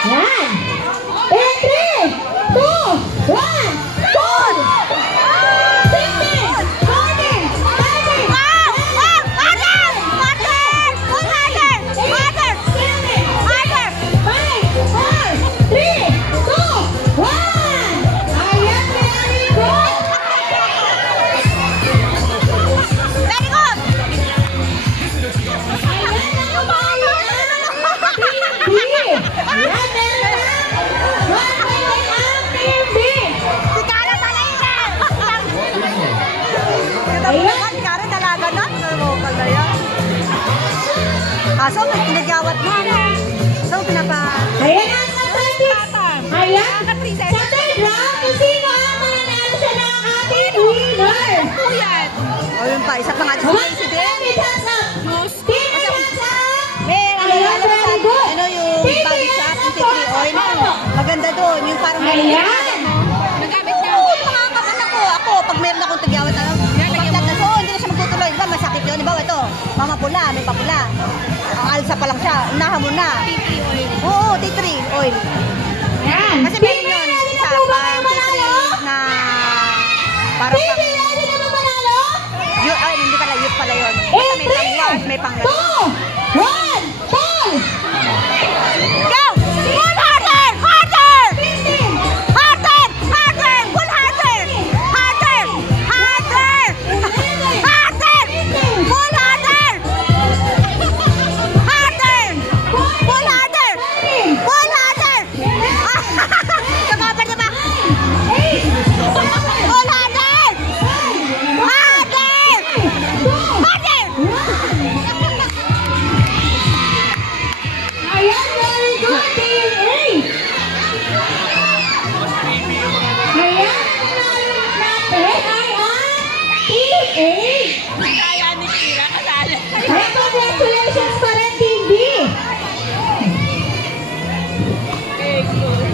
Yan. In 3, 2, 1, goal! 15, 14, 13, Kaso may pinagawat na. So pinapa... Ayan ang athletics. Ayan. Sa third round, sino ang mananalo siya ng ating winner? O yun pa, isa pa nga sa incident. Ayan, very good. Ano yung body shop, yung titri oil. Maganda doon, yung parang... Ayan. Nagamit niya. Oo, makakaman ako. Ako, pag meron akong tagawat, hindi na siya magtutuloy. Diba, masakit yun. Diba, ito, mamapula, may papula. Ang alsa pa lang siya, unahan mo na. Tea tree oil. Oo, tea tree oil. Ayan. Kasi meron yun, isa pang tea tree na parang pang... Ay, hindi pala, youth pala yun. May pang wash, may pang... 2, 1, ball! Go! Full harder! Harder! Harder! Harder! Full harder! Harder! Harder! Harder! Full harder! Harder! Full harder! Full harder! Kumapar na ba? Full harder! Harder! Harder! Ayan, very good, Team A! Ayan, nanalo natin ay ang Team A! Kaya ni Kira, kasali. Ay, congratulations pa rin, Team B! Okay, good.